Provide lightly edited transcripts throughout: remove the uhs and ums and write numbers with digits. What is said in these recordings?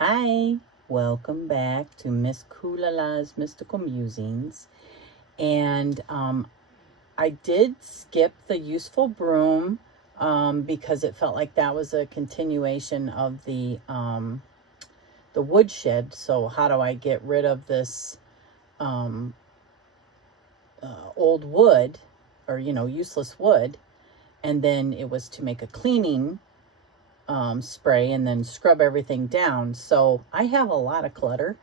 Hi, welcome back to Miss Kulala's Mystical Musings. And I did skip the useful broom because it felt like that was a continuation of the woodshed. So how do I get rid of this old wood or, useless wood? And then it was to make a cleaning spray and then scrub everything down. So I have a lot of clutter.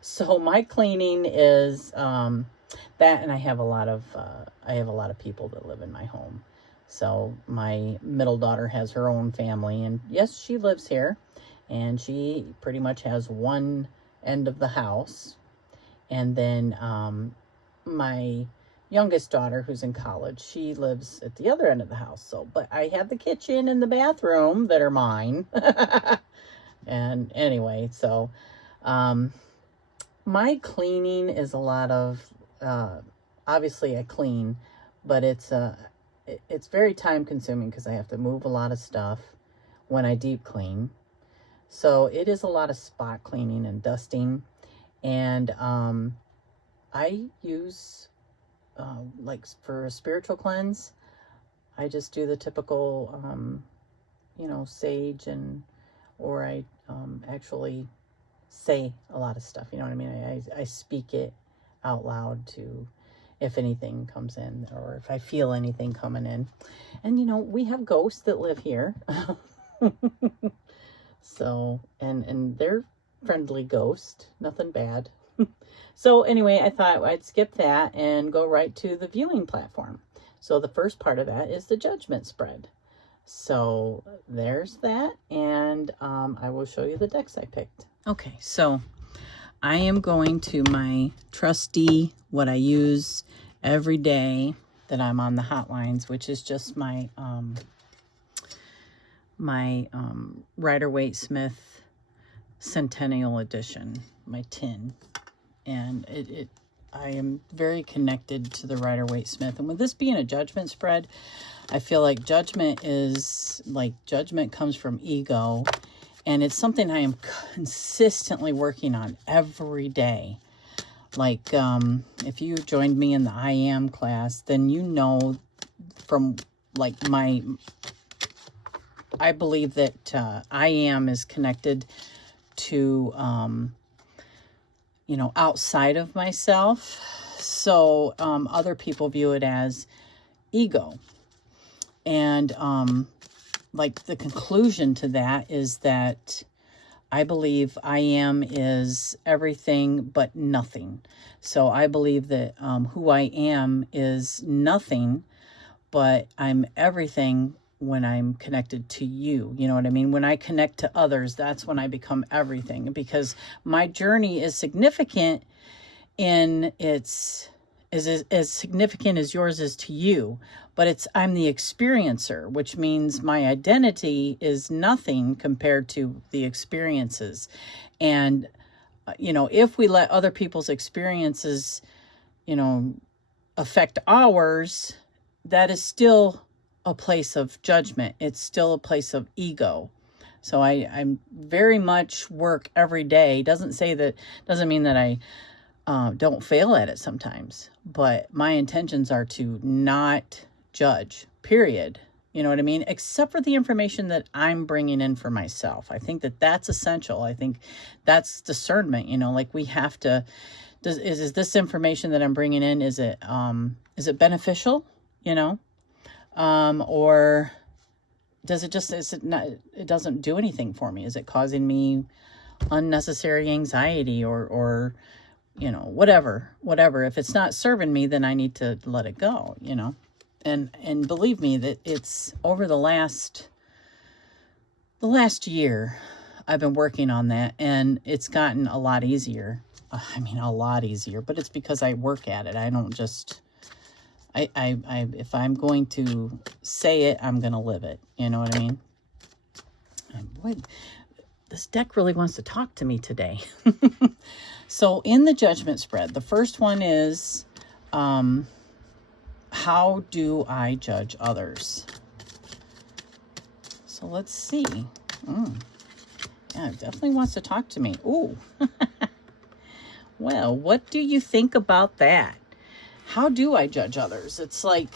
So my cleaning is that, and I have a lot of people that live in my home. So my middle daughter has her own family, and yes, she lives here, and she pretty much has one end of the house, and then my youngest daughter, who's in college, she lives at the other end of the house. So, but I have the kitchen and the bathroom that are mine. And anyway, so my cleaning is a lot of obviously I clean, but it's very time consuming because I have to move a lot of stuff when I deep clean. So it is a lot of spot cleaning and dusting, and I use like for a spiritual cleanse, I just do the typical, sage, or I actually say a lot of stuff, you know what I mean? I speak it out loud to, if anything comes in, or if I feel anything coming in. And, we have ghosts that live here. So, and they're friendly ghosts, nothing bad. So anyway, I thought I'd skip that and go right to the viewing platform. So the first part of that is the judgment spread. So there's that, and I will show you the decks I picked. Okay, so I am going to my trusty, what I use every day that I'm on the hotlines, which is just my Rider-Waite-Smith Centennial Edition, my tin. And I am very connected to the Rider-Waite-Smith. And with this being a judgment spread, I feel like judgment comes from ego. And it's something I am consistently working on every day. Like, if you joined me in the I Am class, then you know from like I believe that I Am is connected to outside of myself. So other people view it as ego. And like the conclusion to that is that I believe I am is everything but nothing. So I believe that who I am is nothing, but I'm everything when I'm connected to you. You know what I mean? When I connect to others, that's when I become everything, because my journey is significant in as significant as yours is to you, but I'm the experiencer, which means my identity is nothing compared to the experiences. And if we let other people's experiences affect ours, that is still a place of judgment. It's still a place of ego. So I'm very much work every day. Doesn't mean that I don't fail at it sometimes, but my intentions are to not judge, period. You know what I mean? Except for the information that I'm bringing in for myself. I think that that's essential. I think that's discernment. Like we have to, is this information that I'm bringing in, is it beneficial, or does it just, it doesn't do anything for me? Is it causing me unnecessary anxiety or whatever. If it's not serving me, then I need to let it go, and believe me that it's over the last year, I've been working on that, and it's gotten a lot easier. A lot easier, but it's because I work at it. I don't just, if I'm going to say it, I'm going to live it. You know what I mean? And boy, this deck really wants to talk to me today. So in the judgment spread, the first one is, how do I judge others? So let's see. Yeah, it definitely wants to talk to me. Ooh. Well, what do you think about that? How do I judge others? It's like,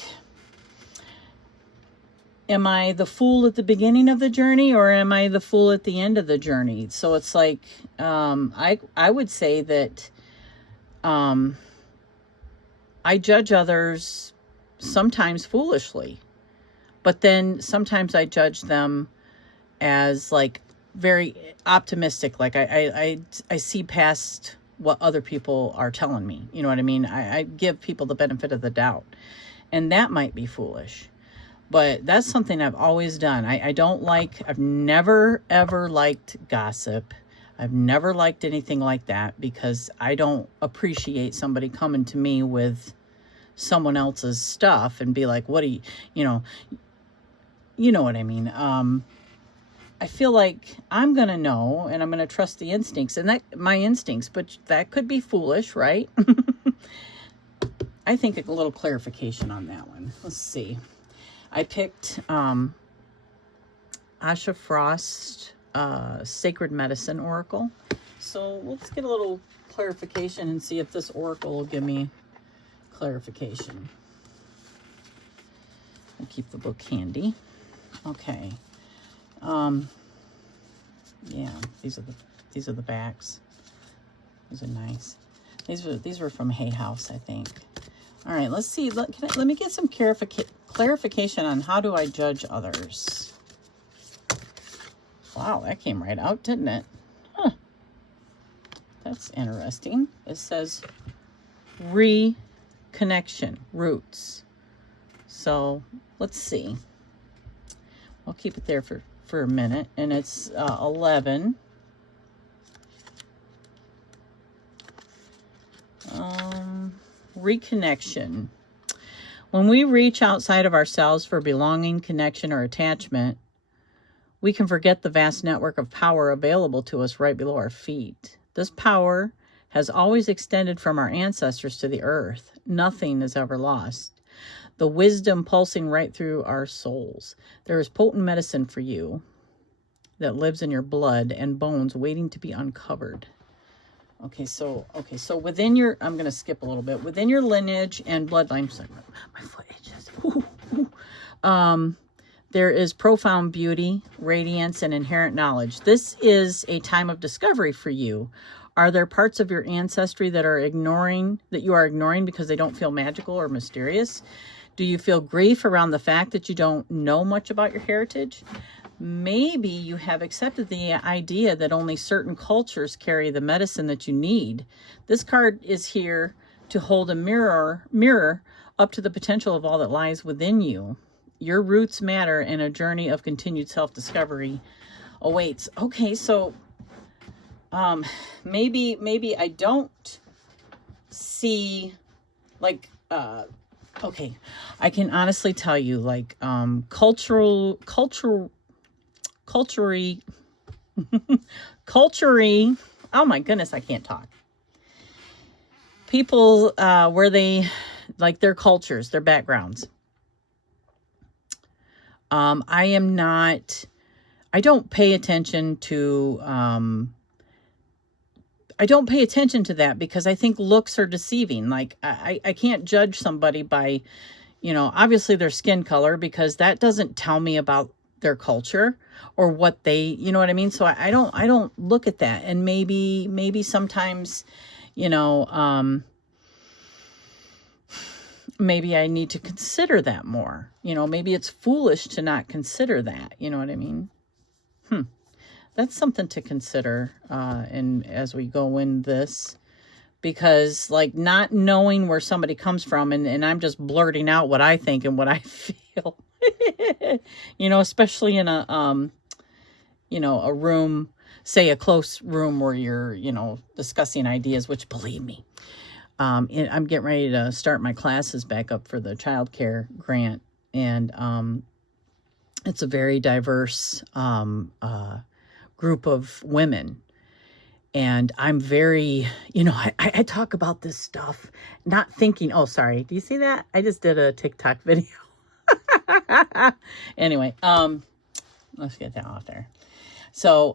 am I the fool at the beginning of the journey, or am I the fool at the end of the journey? So it's like, I would say that I judge others sometimes foolishly, but then sometimes I judge them as like very optimistic. Like I see past what other people are telling me. You know what I mean? I give people the benefit of the doubt, and that might be foolish. But that's something I've always done. I've never, ever liked gossip. I've never liked anything like that, because I don't appreciate somebody coming to me with someone else's stuff and be like, what do you know what I mean? I feel like I'm going to know, and I'm going to trust the instincts, and that my instincts, but that could be foolish, right? I think a little clarification on that one. Let's see. I picked Asha Frost Sacred Medicine Oracle. So let's get a little clarification and see if this oracle will give me clarification. I'll keep the book handy. Okay. Yeah, these are the backs. These are nice. These were from Hay House, I think. All right, let's see. Let me get some clarification on how do I judge others. Wow, that came right out, didn't it? Huh. That's interesting. It says reconnection, roots. So let's see. I'll keep it there for a minute. And it's 11. Reconnection. When we reach outside of ourselves for belonging, connection, or attachment, we can forget the vast network of power available to us right below our feet. This power has always extended from our ancestors to the earth. Nothing is ever lost. The wisdom pulsing right through our souls. There is potent medicine for you that lives in your blood and bones waiting to be uncovered. Okay, so within your, I'm going to skip a little bit. Within your lineage and bloodline, sorry, my foot itches. There is profound beauty, radiance, and inherent knowledge. This is a time of discovery for you. Are there parts of your ancestry that you are ignoring because they don't feel magical or mysterious? Do you feel grief around the fact that you don't know much about your heritage? Maybe you have accepted the idea that only certain cultures carry the medicine that you need. This card is here to hold a mirror up to the potential of all that lies within you. Your roots matter, and a journey of continued self-discovery awaits. Okay, so maybe I don't see, like, okay, I can honestly tell you, like, culturally, oh my goodness, I can't talk. People, where they, like, their cultures, their backgrounds. I don't pay attention to, that, because I think looks are deceiving. Like, I can't judge somebody by, obviously their skin color, because that doesn't tell me about their culture or what they, you know what I mean? So I don't look at that. And maybe sometimes, maybe I need to consider that more. Maybe it's foolish to not consider that. You know what I mean? That's something to consider and as we go in this, because, like, not knowing where somebody comes from, and I'm just blurting out what I think and what I feel, especially in a a room, say a close room where you're, discussing ideas, which, believe me, I'm getting ready to start my classes back up for the child care grant. And it's a very diverse group of women. And I'm very, I talk about this stuff, not thinking, oh, sorry. Do you see that? I just did a TikTok video. Anyway, let's get that off there. So,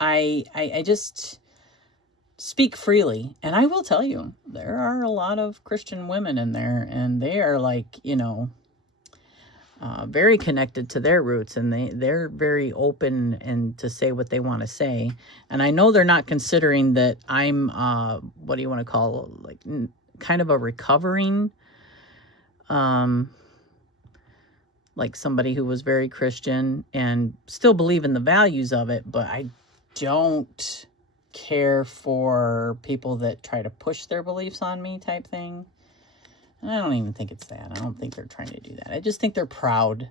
I just speak freely. And I will tell you, there are a lot of Christian women in there, and they are like, very connected to their roots, and they're very open and to say what they want to say. And I know they're not considering that I'm, what do you want to call, like, kind of a recovering, like somebody who was very Christian and still believe in the values of it, but I don't care for people that try to push their beliefs on me type thing. I don't even think it's that. I don't think they're trying to do that. I just think they're proud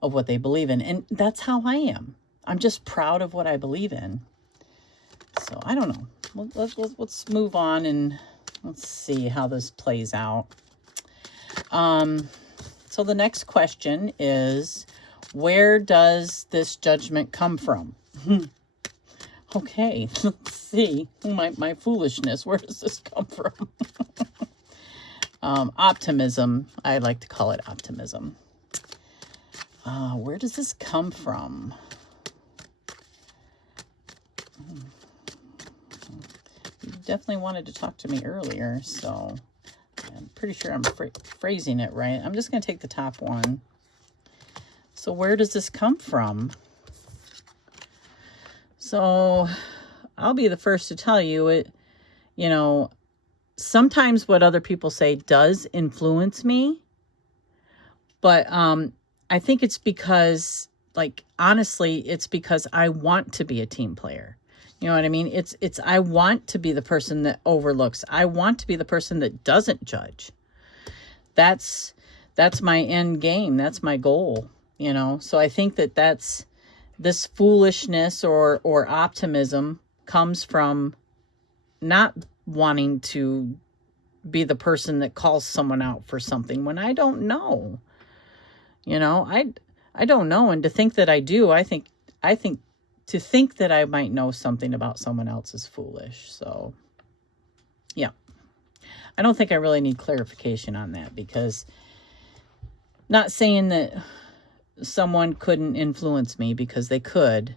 of what they believe in. And that's how I am. I'm just proud of what I believe in. So I don't know. Let's move on and let's see how this plays out. So the next question is, where does this judgment come from? Okay, let's see. My foolishness, where does this come from? Optimism. I like to call it optimism. Where does this come from? You definitely wanted to talk to me earlier, so I'm pretty sure I'm phrasing it right. I'm just going to take the top one. So where does this come from? So I'll be the first to tell you sometimes what other people say does influence me, but I think it's because, like, honestly, it's because I want to be a team player. You know what I mean? It's I want to be the person that overlooks. I want to be the person that doesn't judge. That's my end game. That's my goal, So I think that's this foolishness or optimism comes from not wanting to be the person that calls someone out for something when I don't know. I don't know, and to think that I do, I think to think that I might know something about someone else is foolish. So, yeah. I don't think I really need clarification on that, because not saying that someone couldn't influence me, because they could,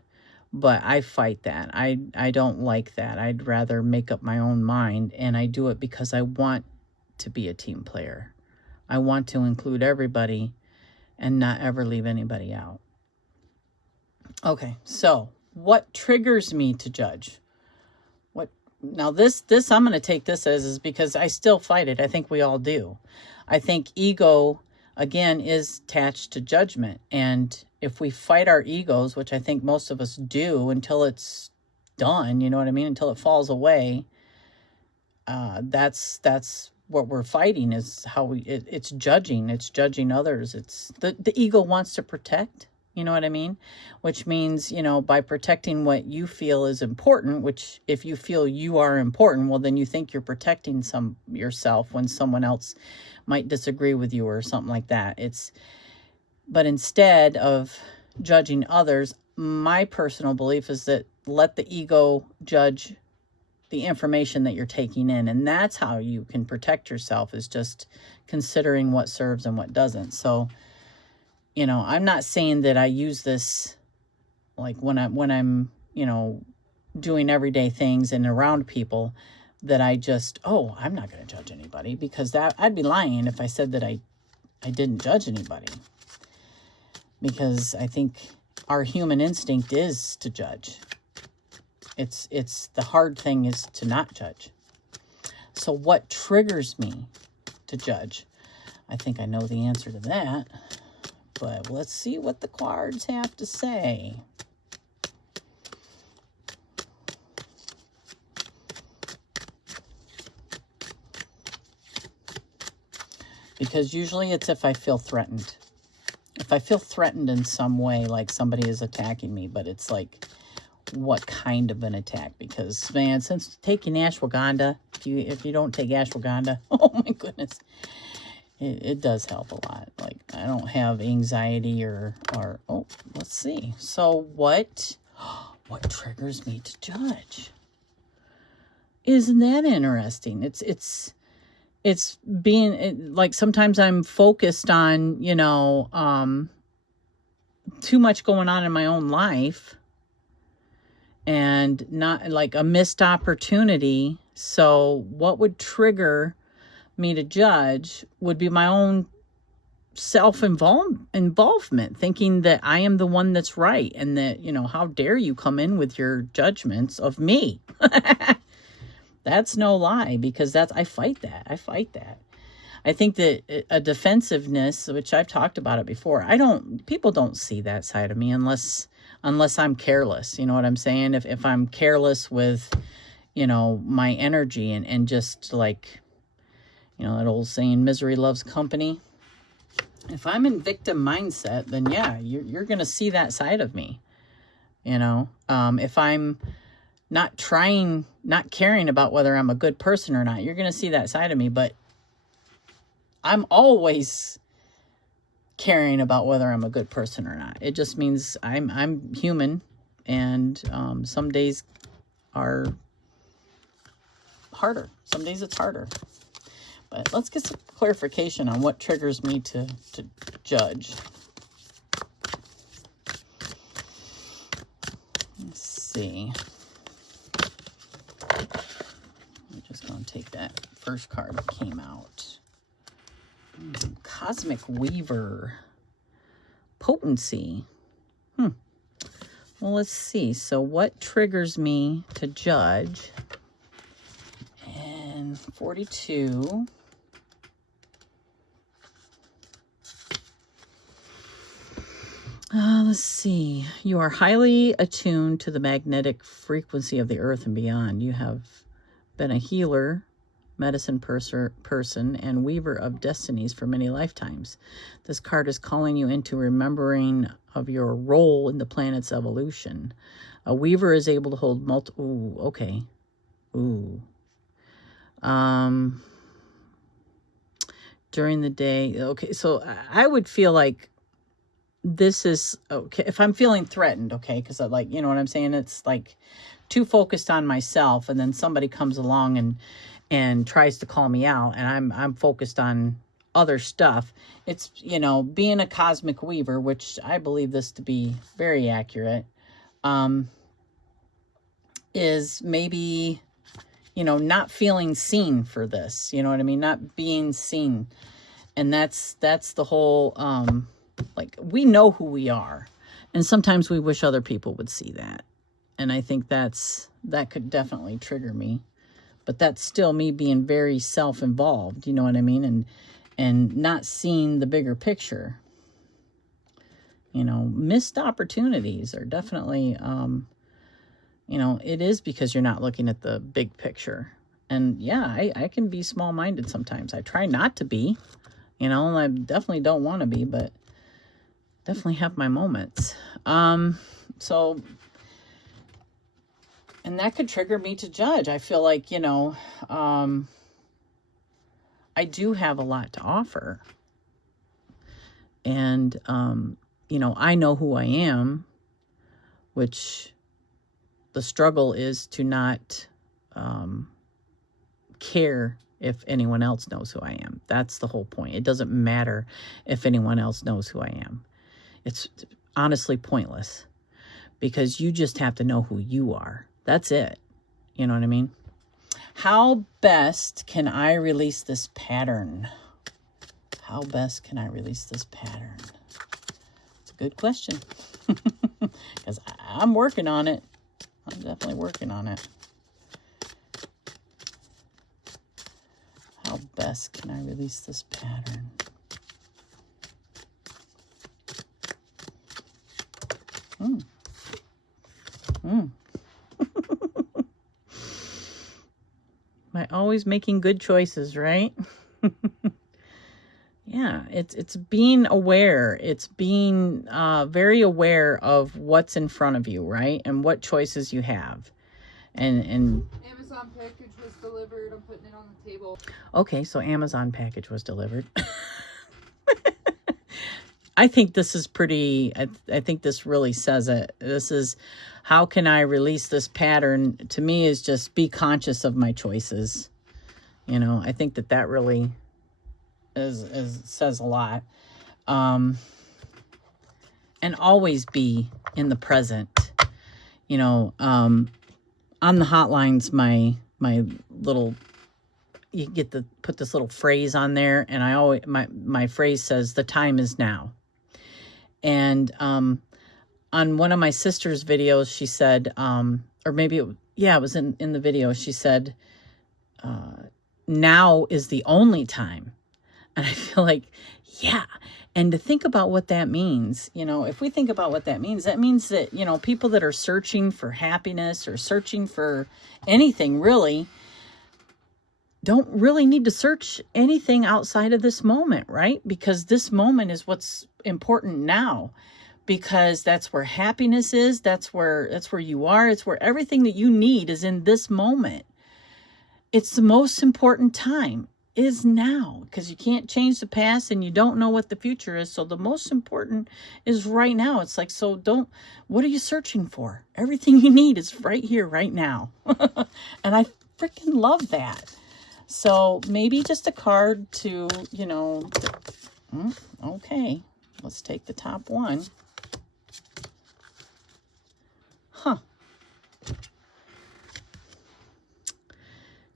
but I fight that. I don't like that. I'd rather make up my own mind, and I do it because I want to be a team player. I want to include everybody and not ever leave anybody out. Okay, so what triggers me to judge? Now this I'm going to take this as is because I still fight it. I think we all do. I think ego, again, is attached to judgment. And if we fight our egos, which I think most of us do until it's done, you know what I mean? Until it falls away, that's what we're fighting, is how it's judging. It's judging others. It's the ego wants to protect. You know what I mean? Which means, by protecting what you feel is important, which if you feel you are important, well, then you think you're protecting yourself when someone else might disagree with you or something like that. But instead of judging others, my personal belief is that let the ego judge the information that you're taking in. And that's how you can protect yourself, is just considering what serves and what doesn't. So, I'm not saying that I use this like when I'm, doing everyday things and around people, that I just, I'm not going to judge anybody, because I'd be lying if I said that I didn't judge anybody. Because I think our human instinct is to judge. It's the hard thing is to not judge. So what triggers me to judge? I think I know the answer to that. But let's see what the cards have to say. Because usually it's if I feel threatened. If I feel threatened in some way, like somebody is attacking me, but it's like, what kind of an attack? Because, man, since taking ashwagandha, if you don't take ashwagandha, oh my goodness, it does help a lot. Like, I don't have anxiety or let's see. So what triggers me to judge? Isn't that interesting? It's being like, sometimes I'm focused on, too much going on in my own life. And and not like a missed opportunity. So what would trigger me to judge would be my own self-involvement, thinking that I am the one that's right, and that, you know, how dare you come in with your judgments of me. That's no lie, because I fight that. I think that a defensiveness, which I've talked about it before, people don't see that side of me unless I'm careless. You know what I'm saying? If I'm careless with, you know, my energy, and just like, you know, that old saying, misery loves company. If I'm in victim mindset, then yeah, you're going to see that side of me. You know, if I'm not caring about whether I'm a good person or not, you're going to see that side of me. But I'm always caring about whether I'm a good person or not. It just means I'm human, and some days are harder. Some days it's harder. But let's get some clarification on what triggers me to judge. Let's see. I'm just going to take that first card that came out. Cosmic Weaver. Potency. Well, let's see. So what triggers me to judge? And 42... let's see. You are highly attuned to the magnetic frequency of the earth and beyond. You have been a healer, medicine person, and weaver of destinies for many lifetimes. This card is calling you into remembering of your role in the planet's evolution. A weaver is able to hold multiple... Ooh, okay. Ooh. During the day. Okay, so I would feel like this is okay if I'm feeling threatened, okay, because I, like, you know what I'm saying, it's like too focused on myself, and then somebody comes along and tries to call me out, and I'm focused on other stuff. It's, you know, being a cosmic weaver, which I believe this to be very accurate, is maybe, you know, not feeling seen for this, you know what I mean, not being seen. And that's the whole like, we know who we are, and sometimes we wish other people would see that. And I think that could definitely trigger me. But that's still me being very self-involved, you know what I mean? And not seeing the bigger picture. You know, missed opportunities are definitely, you know, it is because you're not looking at the big picture. And yeah, I can be small-minded sometimes. I try not to be, you know, and I definitely don't want to be, but definitely have my moments. So, and that could trigger me to judge. I feel like, you know, I do have a lot to offer. And, you know, I know who I am, which the struggle is to not care if anyone else knows who I am. That's the whole point. It doesn't matter if anyone else knows who I am. It's honestly pointless, because you just have to know who you are. That's it. You know what I mean? How best can I release this pattern? How best can I release this pattern? It's a good question, because I'm working on it. I'm definitely working on it. How best can I release this pattern? Am I always making good choices, right? Yeah, it's being aware. It's being very aware of what's in front of you, right? And what choices you have. And Amazon package was delivered. I'm putting it on the table. Okay, so Amazon package was delivered. I think this is pretty, I think this really says it. This is, how can I release this pattern? To me, is just be conscious of my choices. You know, I think that really says a lot. And always be in the present. You know, on the hotlines, my little, you get the, put this little phrase on there, and I always, my phrase says, the time is now. And on one of my sister's videos, she said, or maybe it was in the video, she said, now is the only time. And I feel like, yeah. And to think about what that means, you know, if we think about what that means that, you know, people that are searching for happiness or searching for anything really don't really need to search anything outside of this moment, right? Because this moment is what's important now, because that's where happiness is. That's where you are. It's where everything that you need is in this moment. It's the most important time is now, because you can't change the past and you don't know what the future is. So the most important is right now. It's like, so what are you searching for? Everything you need is right here, right now. And I freaking love that. So maybe just a card to, you know, okay, let's take the top one.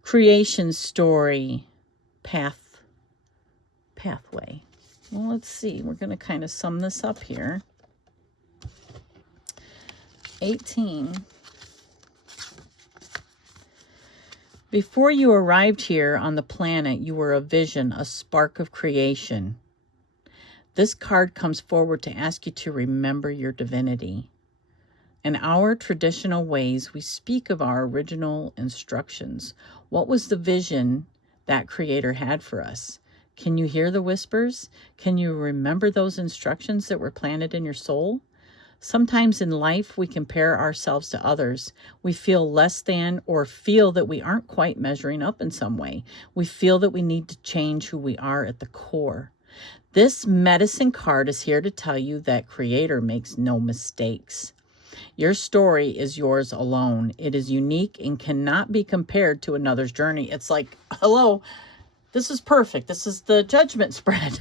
Creation story, pathway. Well, let's see. We're going to kind of sum this up here. 18. Before you arrived here on the planet, you were a vision, a spark of creation. This card comes forward to ask you to remember your divinity. In our traditional ways, we speak of our original instructions. What was the vision that Creator had for us? Can you hear the whispers? Can you remember those instructions that were planted in your soul? Sometimes in life, we compare ourselves to others. We feel less than, or feel that we aren't quite measuring up in some way. We feel that we need to change who we are at the core. This medicine card is here to tell you that Creator makes no mistakes. Your story is yours alone. It is unique and cannot be compared to another's journey. It's like, hello, this is perfect. This is the judgment spread.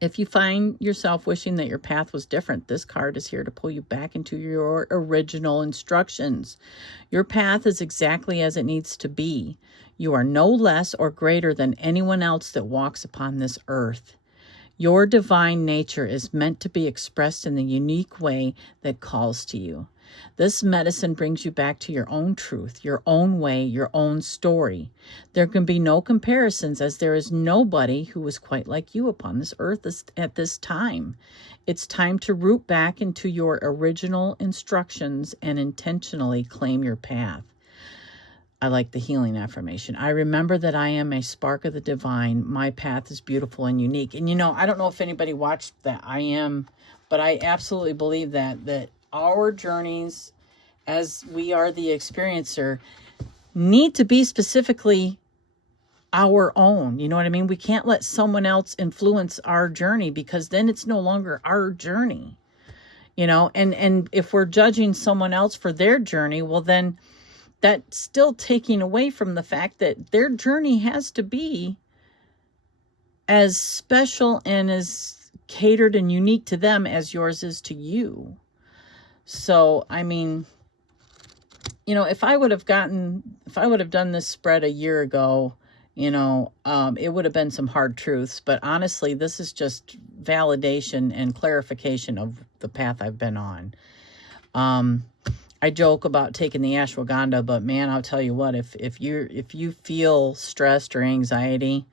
If you find yourself wishing that your path was different, this card is here to pull you back into your original instructions. Your path is exactly as it needs to be. You are no less or greater than anyone else that walks upon this earth. Your divine nature is meant to be expressed in the unique way that calls to you. This medicine brings you back to your own truth, your own way, your own story. There can be no comparisons, as there is nobody who is quite like you upon this earth at this time. It's time to root back into your original instructions and intentionally claim your path. I like the healing affirmation. I remember that I am a spark of the divine. My path is beautiful and unique. And, you know, I don't know if anybody watched that I am, but I absolutely believe that our journeys, as we are the experiencer, need to be specifically our own. You know what I mean? We can't let someone else influence our journey, because then it's no longer our journey. You know, and if we're judging someone else for their journey, well, then that's still taking away from the fact that their journey has to be as special and as catered and unique to them as yours is to you. So, I mean, you know, if I would have done this spread a year ago, you know, it would have been some hard truths. But honestly, this is just validation and clarification of the path I've been on. I joke about taking the ashwagandha, but man, I'll tell you what, if you feel stressed or anxiety,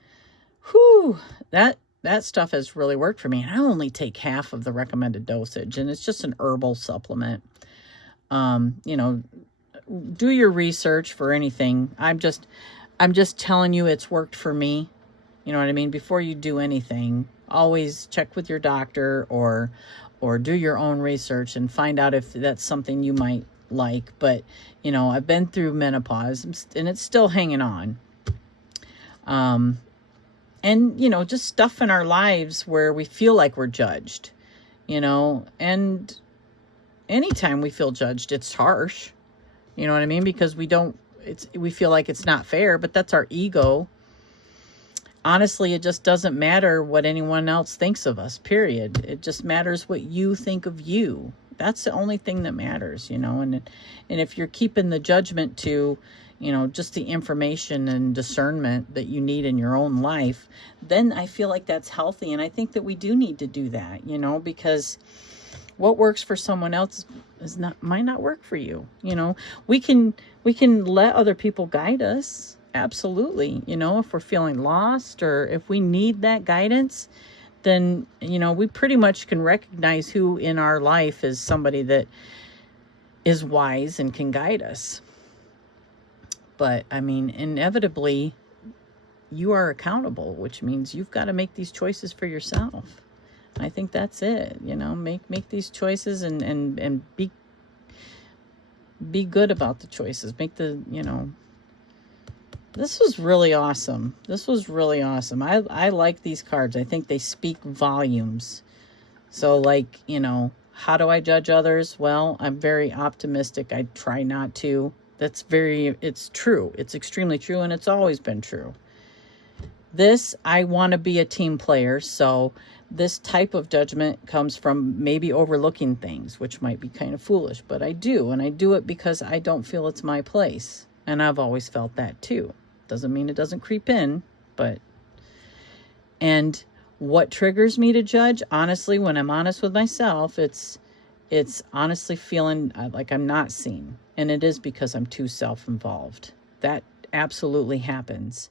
whew, that stuff has really worked for me. And I only take half of the recommended dosage, and it's just an herbal supplement. You know, do your research for anything. I'm just telling you it's worked for me. You know what I mean? Before you do anything, always check with your doctor or do your own research and find out if that's something you might like. But, you know, I've been through menopause and it's still hanging on. And, you know, just stuff in our lives where we feel like we're judged, you know, and anytime we feel judged, it's harsh, you know what I mean? Because we feel like it's not fair, but that's our ego. Honestly, it just doesn't matter what anyone else thinks of us, period. It just matters what you think of you. That's the only thing that matters, you know. And if you're keeping the judgment to, you know, just the information and discernment that you need in your own life, then I feel like that's healthy. And I think that we do need to do that, you know, because what works for someone else might not work for you. You know, we can let other people guide us. Absolutely. You know, if we're feeling lost or if we need that guidance, then, you know, we pretty much can recognize who in our life is somebody that is wise and can guide us. But I mean, inevitably, you are accountable, which means you've got to make these choices for yourself. I think that's it. You know, make these choices and be good about the choices. Make the, you know, this was really awesome. This was really awesome. I like these cards. I think they speak volumes. So, like, you know, how do I judge others? Well, I'm very optimistic. I try not to. It's true. It's extremely true, and it's always been true. I want to be a team player, so this type of judgment comes from maybe overlooking things, which might be kind of foolish, but I do, and I do it because I don't feel it's my place, and I've always felt that too. Doesn't mean it doesn't creep in, and what triggers me to judge, honestly, when I'm honest with myself, it's honestly feeling like I'm not seen, and it is because I'm too self-involved. That absolutely happens.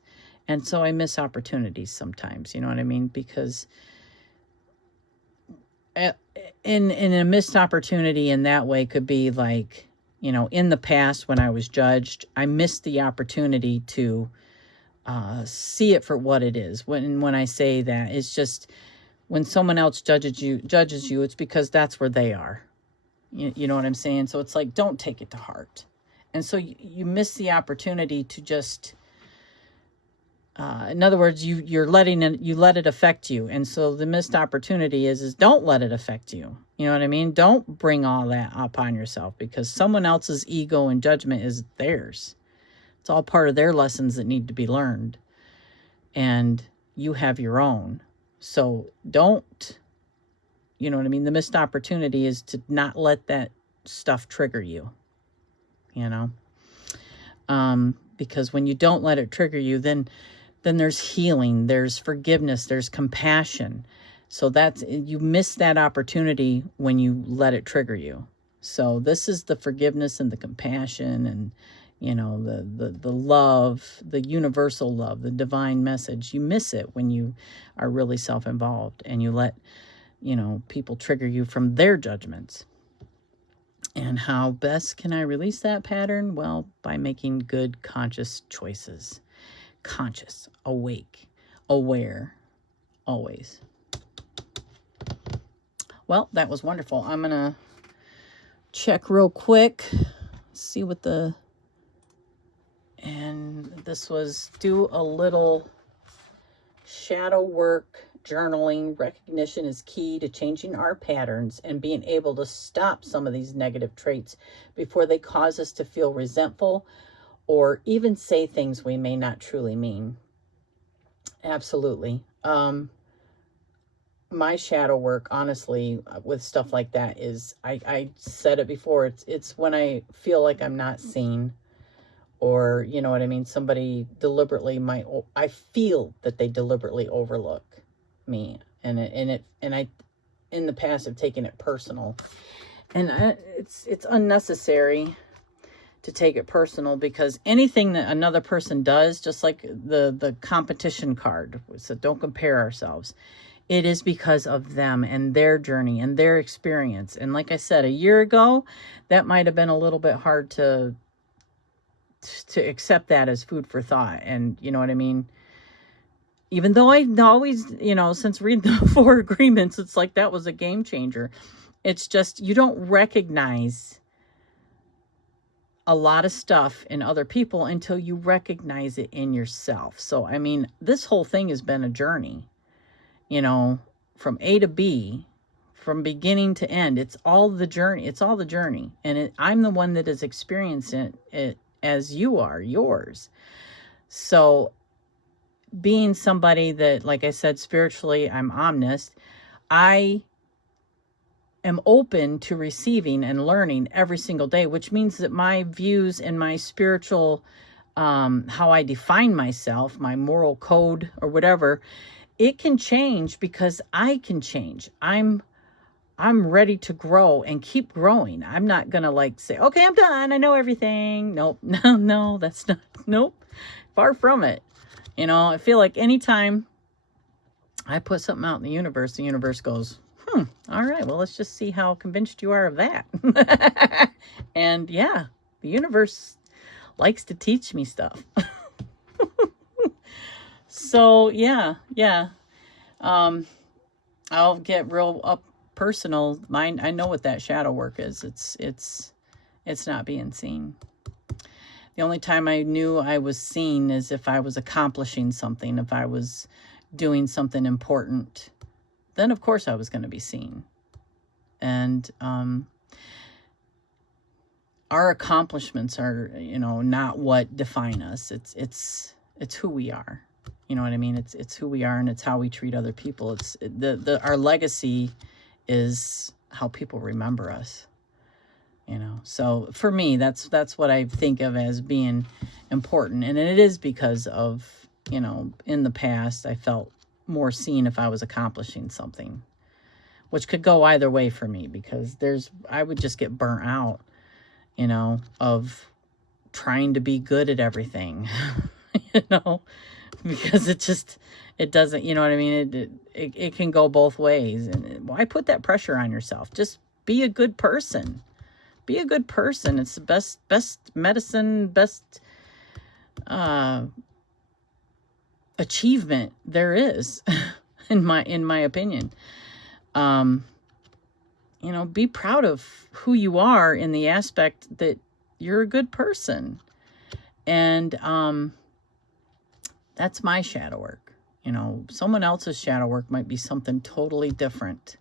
And so I miss opportunities sometimes, you know what I mean? Because in a missed opportunity in that way could be like, you know, in the past when I was judged, I missed the opportunity to see it for what it is. When I say that, it's just when someone else judges you, it's because that's where they are. You know what I'm saying? So it's like, don't take it to heart. And so you miss the opportunity to just... in other words, you let it affect you. And so the missed opportunity is don't let it affect you. You know what I mean? Don't bring all that upon yourself, because someone else's ego and judgment is theirs. It's all part of their lessons that need to be learned. And you have your own. So don't, you know what I mean? The missed opportunity is to not let that stuff trigger you, you know? Because when you don't let it trigger you, then there's healing, there's forgiveness, there's compassion. So you miss that opportunity when you let it trigger you. So this is the forgiveness and the compassion and, you know, the love, the universal love, the divine message. You miss it when you are really self-involved and you let, you know, people trigger you from their judgments. And how best can I release that pattern? Well, by making good, conscious choices. Conscious, awake, aware, always. Well, that was wonderful. I'm going to check real quick, see what and this was do a little shadow work. Journaling. Recognition is key to changing our patterns and being able to stop some of these negative traits before they cause us to feel resentful or even say things we may not truly mean. Absolutely. My shadow work, honestly, with stuff like that is, I said it before, it's when I feel like I'm not seen, or, you know what I mean, somebody deliberately I feel that they deliberately overlook me, and I in the past have taken it personal, and it's unnecessary to take it personal, because anything that another person does, just like the competition card, so don't compare ourselves, it is because of them and their journey and their experience. And like I said, a year ago, that might have been a little bit hard to accept that as food for thought. And you know what I mean? Even though I always, you know, since reading the 4 agreements, it's like that was a game changer. It's just, you don't recognize a lot of stuff in other people until you recognize it in yourself. So, I mean, this whole thing has been a journey, you know, from A to B, from beginning to end. It's all the journey. It's all the journey. And I'm the one that is experiencing it as you are, yours. So being somebody that, like I said, spiritually, I'm omniscient, I am open to receiving and learning every single day, which means that my views and my spiritual, how I define myself, my moral code or whatever, it can change because I can change. I'm ready to grow and keep growing. I'm not going to like say, okay, I'm done. I know everything. Nope. No, that's not, nope. Far from it. You know, I feel like anytime I put something out in the universe goes, all right, well, let's just see how convinced you are of that. And yeah, the universe likes to teach me stuff. So yeah. I'll get real up personal. Mine, I know what that shadow work is. It's not being seen. The only time I knew I was seen is if I was accomplishing something, if I was doing something important, then of course I was going to be seen. And our accomplishments are, you know, not what define us. It's who we are. You know what I mean? It's who we are, and it's how we treat other people. It's our legacy is how people remember us. You know, so for me, that's what I think of as being important. And it is because of, you know, in the past, I felt more seen if I was accomplishing something, which could go either way for me, because I would just get burnt out, you know, of trying to be good at everything, you know, because it doesn't, you know what I mean? It can go both ways. And why put that pressure on yourself? Just be a good person. Be a good person. It's the best medicine, best achievement there is, in my opinion. You know, be proud of who you are in the aspect that you're a good person. And that's my shadow work. You know, someone else's shadow work might be something totally different.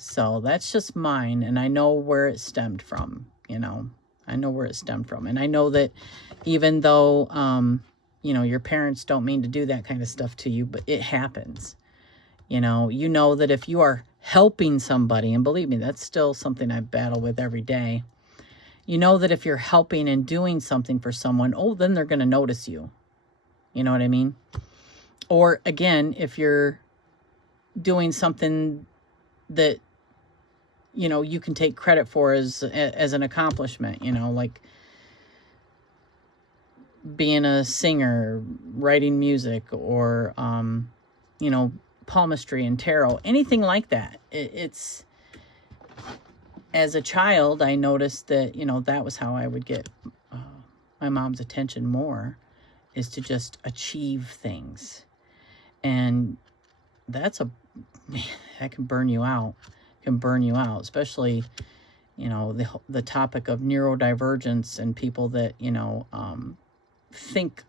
So that's just mine, and I know where it stemmed from, you know. I know where it stemmed from. And I know that even though, you know, your parents don't mean to do that kind of stuff to you, but it happens. You know that if you are helping somebody, and believe me, that's still something I battle with every day. You know that if you're helping and doing something for someone, then they're going to notice you. You know what I mean? Or again, if you're doing something that, you know, you can take credit for as an accomplishment, you know, like being a singer, writing music, or, you know, palmistry and tarot, anything like that. It's, as a child, I noticed that, you know, that was how I would get my mom's attention more, is to just achieve things. And that can burn you out. Especially, you know, the topic of neurodivergence and people that, you know, think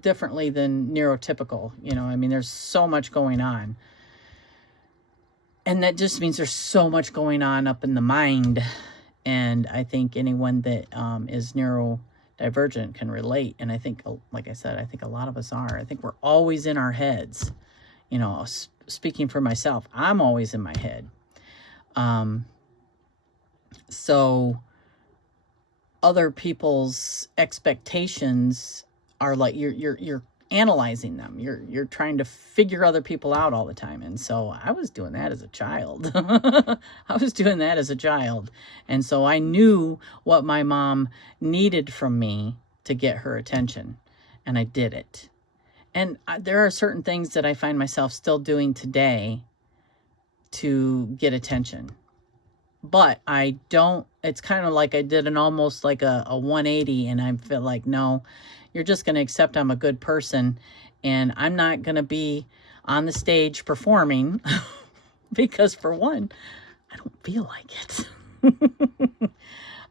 differently than neurotypical. You know, I mean, there's so much going on. And that just means there's so much going on up in the mind. And I think anyone that is neurodivergent can relate. And I think, like I said, I think a lot of us are. I think we're always in our heads. You know, speaking for myself, I'm always in my head. So other people's expectations are like, you're analyzing them. You're trying to figure other people out all the time. And so I was doing that as a child. And so I knew what my mom needed from me to get her attention. And I did it. And there are certain things that I find myself still doing today to get attention. But I don't, it's kind of like I did almost like a 180, and I feel like, no, you're just going to accept I'm a good person, and I'm not going to be on the stage performing because, for one, I don't feel like it.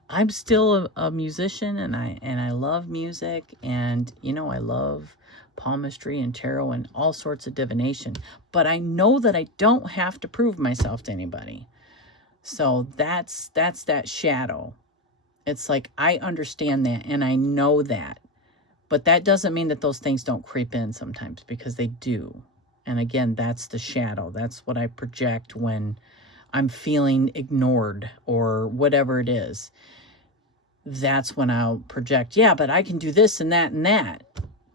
I'm still a musician, and I love music, and, you know, I love palmistry and tarot and all sorts of divination, but I know that I don't have to prove myself to anybody. So that's that shadow. It's like, I understand that and I know that, but that doesn't mean that those things don't creep in sometimes, because they do. And again, that's the shadow. That's what I project when I'm feeling ignored or whatever it is, that's when I'll project, yeah, but I can do this and that and that.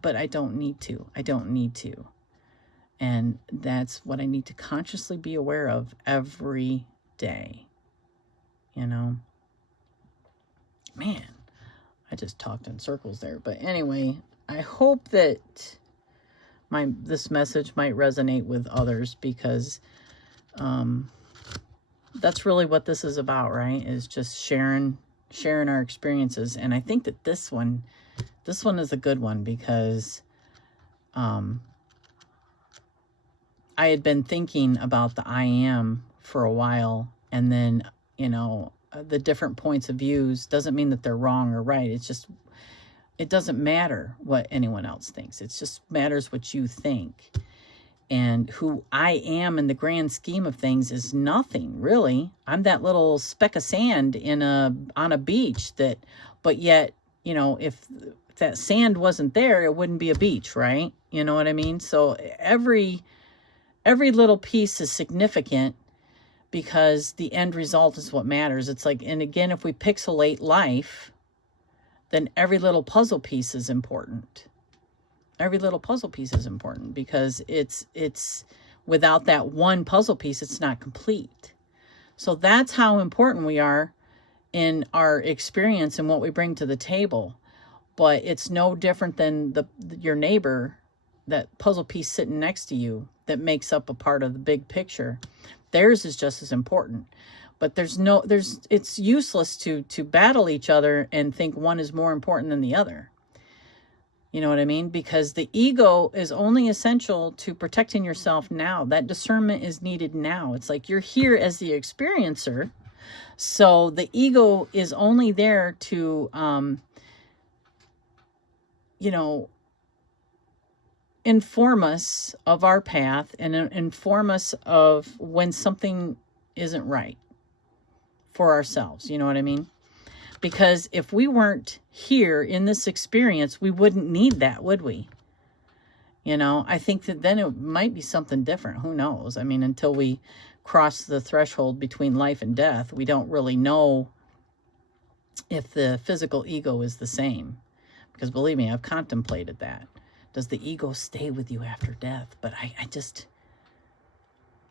But I don't need to. I don't need to. And that's what I need to consciously be aware of every day. You know? Man, I just talked in circles there. But anyway, I hope that this message might resonate with others, because that's really what this is about, right? Is just sharing our experiences. And I think that this one is a good one, because I had been thinking about the I am for a while, and then, you know, the different points of views doesn't mean that they're wrong or right. It's just, it doesn't matter what anyone else thinks. It just matters what you think. And who I am in the grand scheme of things is nothing, really. I'm that little speck of sand on a beach but yet, you know, if that sand wasn't there, it wouldn't be a beach, right? You know what I mean? So every little piece is significant, because the end result is what matters. It's like, and again, if we pixelate life, then every little puzzle piece is important. Every little puzzle piece is important, because it's without that one puzzle piece, it's not complete. So that's how important we are in our experience and what we bring to the table. But it's no different than your neighbor, that puzzle piece sitting next to you that makes up a part of the big picture. Theirs is just as important. But it's useless to battle each other and think one is more important than the other. You know what I mean? Because the ego is only essential to protecting yourself now. That discernment is needed now. It's like you're here as the experiencer. So the ego is only there to, you know, inform us of our path and inform us of when something isn't right for ourselves. You know what I mean? Because if we weren't here in this experience, we wouldn't need that, would we? You know, I think that then it might be something different. Who knows? I mean, until we cross the threshold between life and death, we don't really know if the physical ego is the same. Because believe me, I've contemplated that. Does the ego stay with you after death? But I just,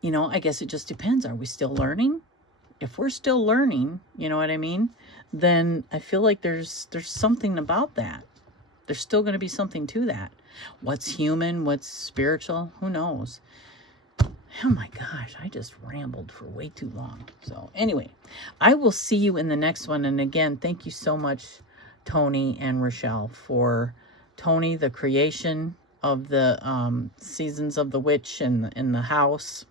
you know, I guess it just depends. Are we still learning? If we're still learning, you know what I mean? Then I feel like there's something about that. There's still going to be something to that. What's human? What's spiritual? Who knows? Oh my gosh, I just rambled for way too long. So anyway, I will see you in the next one. And again, thank you so much, Tony and Rachele, for Tony, the creation of the Seasons of the Witch in the house,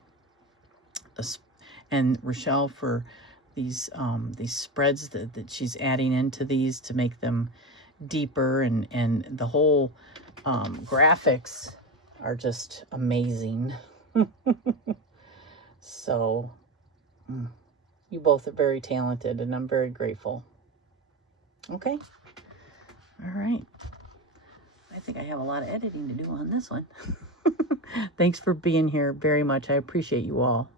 and Rachele for these spreads that she's adding into these to make them deeper, and the whole graphics are just amazing. So you both are very talented, and I'm very grateful. Okay. All right. I think I have a lot of editing to do on this one. Thanks for being here very much. I appreciate you all.